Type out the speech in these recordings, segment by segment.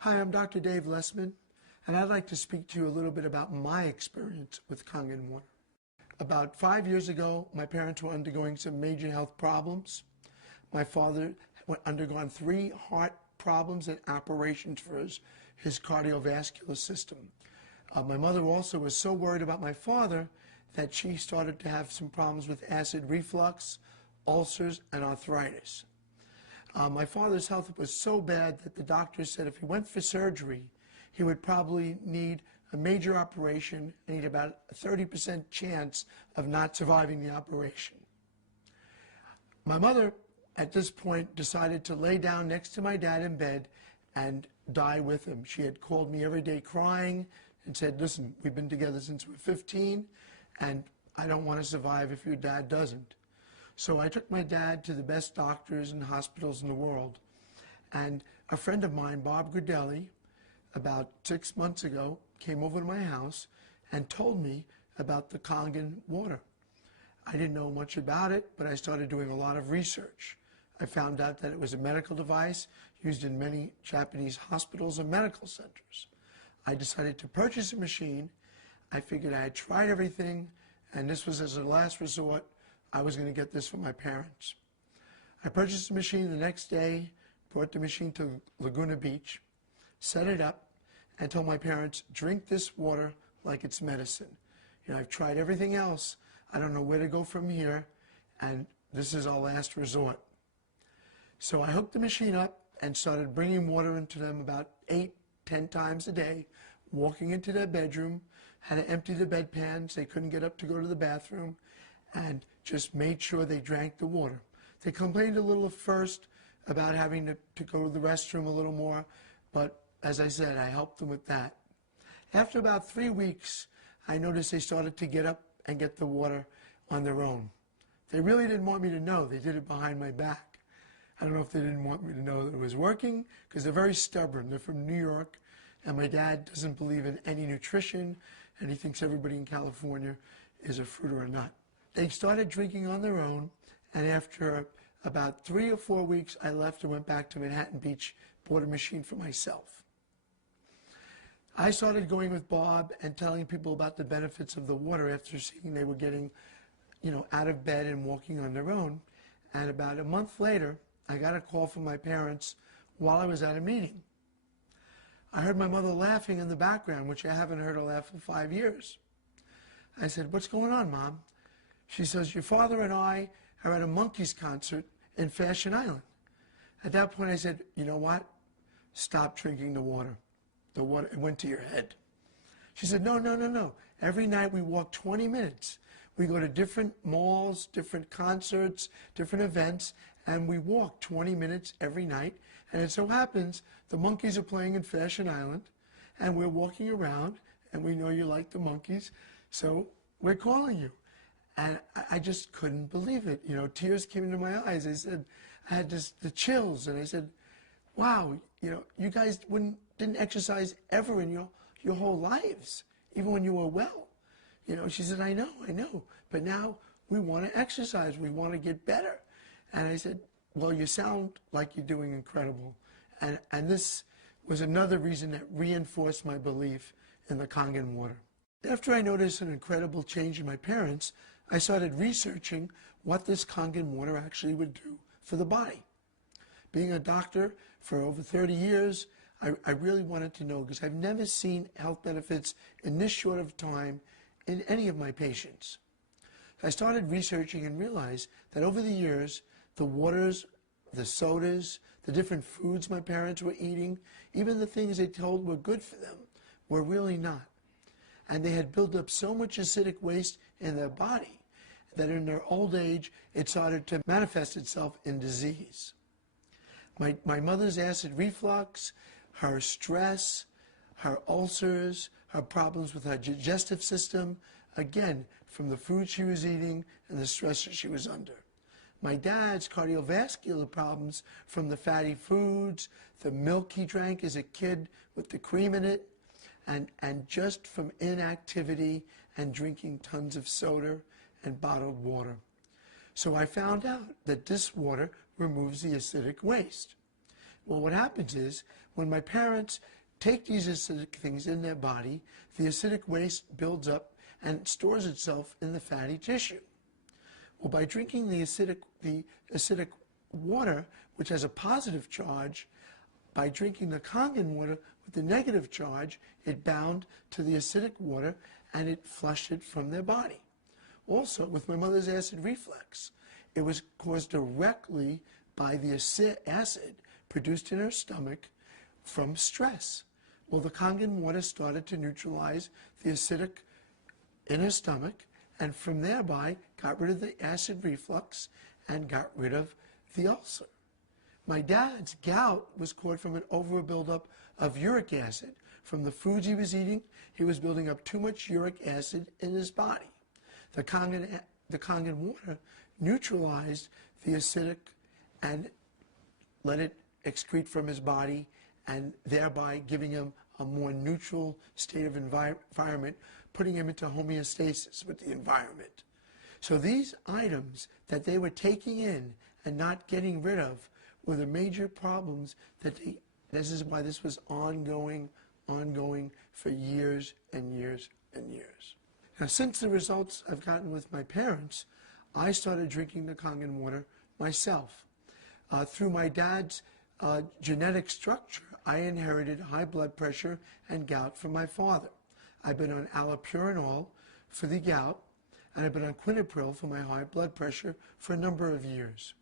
Hi, I'm Dr. Dave Lesman, and I'd like to speak to you a little bit about my experience with Kangen water. About 5 years ago, my parents were undergoing some major health problems. My father had undergone 3 heart problems and operations for his cardiovascular system. My mother also was so worried about my father that she started to have some problems with acid reflux, ulcers, and arthritis. My father's health was so bad that the doctors said if he went for surgery, he would probably need a major operation and he'd about a 30% chance of not surviving the operation. My mother, at this point, decided to lay down next to my dad in bed and die with him. She had called me every day crying and said, listen, we've been together since we're 15, and I don't want to survive if your dad doesn't. So I took my dad to the best doctors and hospitals in the world. And a friend of mine, Bob Grudelli, about 6 months ago, came over to my house and told me about the Kangen water. I didn't know much about it, but I started doing a lot of research. I found out that it was a medical device used in many Japanese hospitals and medical centers. I decided to purchase a machine. I figured I had tried everything, and this was as a last resort. I was going to get this for my parents. I purchased the machine the next day, brought the machine to Laguna Beach, set it up, and told my parents, drink this water like it's medicine. You know, I've tried everything else. I don't know where to go from here, and this is our last resort. So I hooked the machine up and started bringing water into them about 8, 10 times a day, walking into their bedroom, had to empty the bedpans. They couldn't get up to go to the bathroom, and just made sure they drank the water. They complained a little at first about having to go to the restroom a little more, but as I said, I helped them with that. After about 3 weeks, I noticed they started to get up and get the water on their own. They really didn't want me to know. They did it behind my back. I don't know if they didn't want me to know that it was working, because they're very stubborn. They're from New York, and my dad doesn't believe in any nutrition, and he thinks everybody in California is a fruit or a nut. They started drinking on their own, and after about 3 or 4 weeks, I left and went back to Manhattan Beach, bought a machine for myself. I started going with Bob and telling people about the benefits of the water after seeing they were getting, out of bed and walking on their own. And about a month later, I got a call from my parents while I was at a meeting. I heard my mother laughing in the background, which I haven't heard her laugh in 5 years. I said, "What's going on, Mom?" She says, "Your father and I are at a Monkees concert in Fashion Island." At that point, I said, "You know what? Stop drinking the water. The water, it went to your head." She said, No. Every night we walk 20 minutes. We go to different malls, different concerts, different events, and we walk 20 minutes every night. And it so happens the Monkees are playing in Fashion Island, and we're walking around, and we know you like the Monkees, so we're calling you." And I just couldn't believe it. Tears came into my eyes. I said, I had the chills, and I said, wow, you guys didn't exercise ever in your whole lives, even when you were well. She said, I know, but now we want to exercise. We want to get better. And I said, well, you sound like you're doing incredible. And this was another reason that reinforced my belief in the Kangen water. After I noticed an incredible change in my parents, I started researching what this Kangen water actually would do for the body. Being a doctor for over 30 years, I really wanted to know, because I've never seen health benefits in this short of time in any of my patients. I started researching and realized that over the years, the waters, the sodas, the different foods my parents were eating, even the things they told were good for them, were really not. And they had built up so much acidic waste in their body that in their old age, it started to manifest itself in disease. My mother's acid reflux, her stress, her ulcers, her problems with her digestive system, again, from the food she was eating and the stress that she was under. My dad's cardiovascular problems from the fatty foods, the milk he drank as a kid with the cream in it, and just from inactivity and drinking tons of soda and bottled water. So I found out that this water removes the acidic waste. Well, what happens is when my parents take these acidic things in their body, the acidic waste builds up and stores itself in the fatty tissue. Well, by drinking the acidic water, which has a positive charge, by drinking the Kangen water with the negative charge, it bound to the acidic water and it flushed it from their body. Also, with my mother's acid reflux, it was caused directly by the acid produced in her stomach from stress. Well, the Kangen water started to neutralize the acidic in her stomach, and from thereby got rid of the acid reflux and got rid of the ulcer. My dad's gout was caused from an over buildup of uric acid. From the foods he was eating, he was building up too much uric acid in his body. The Kangen water neutralized the acidic and let it excrete from his body, and thereby giving him a more neutral state of environment, putting him into homeostasis with the environment. So these items that they were taking in and not getting rid of were the major problems this is why this was ongoing for years and years and years. Now, since the results I've gotten with my parents, I started drinking the Kangen water myself. Through my dad's genetic structure, I inherited high blood pressure and gout from my father. I've been on allopurinol for the gout, and I've been on quinapril for my high blood pressure for a number of years.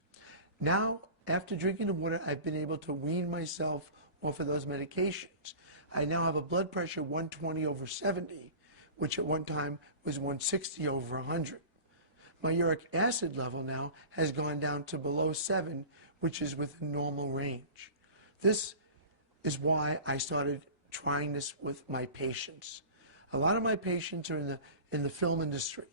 Now, after drinking the water, I've been able to wean myself off of those medications. I now have a blood pressure 120/70, which at one time was 160/100. My uric acid level now has gone down to below 7, which is within normal range. This is why I started trying this with my patients. A lot of my patients are in the film industry.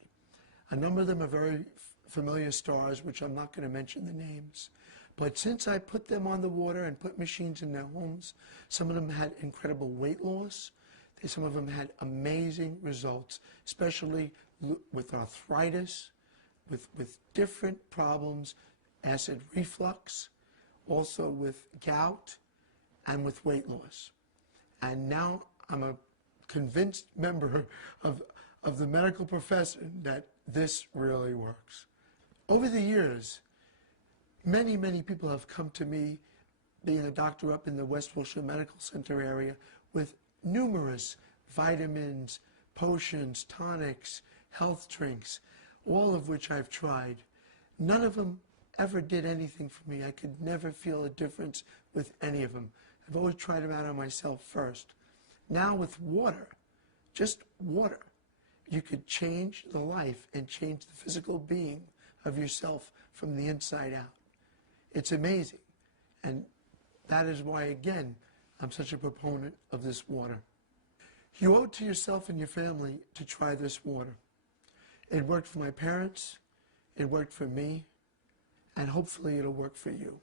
A number of them are very familiar stars, which I'm not going to mention the names. But since I put them on the water and put machines in their homes, some of them had incredible weight loss. Some of them had amazing results, especially with arthritis, with different problems, acid reflux, also with gout, and with weight loss. And now I'm a convinced member of the medical profession that this really works. Over the years, many, many people have come to me, being a doctor up in the West Wilshire Medical Center area, with numerous vitamins, potions, tonics, health drinks, all of which I've tried. None of them ever did anything for me. I could never feel a difference with any of them. I've always tried them out on myself first. Now with water, just water, you could change the life and change the physical being of yourself from the inside out. It's amazing. And that is why, again, I'm such a proponent of this water. You owe it to yourself and your family to try this water. It worked for my parents, it worked for me, and hopefully it'll work for you.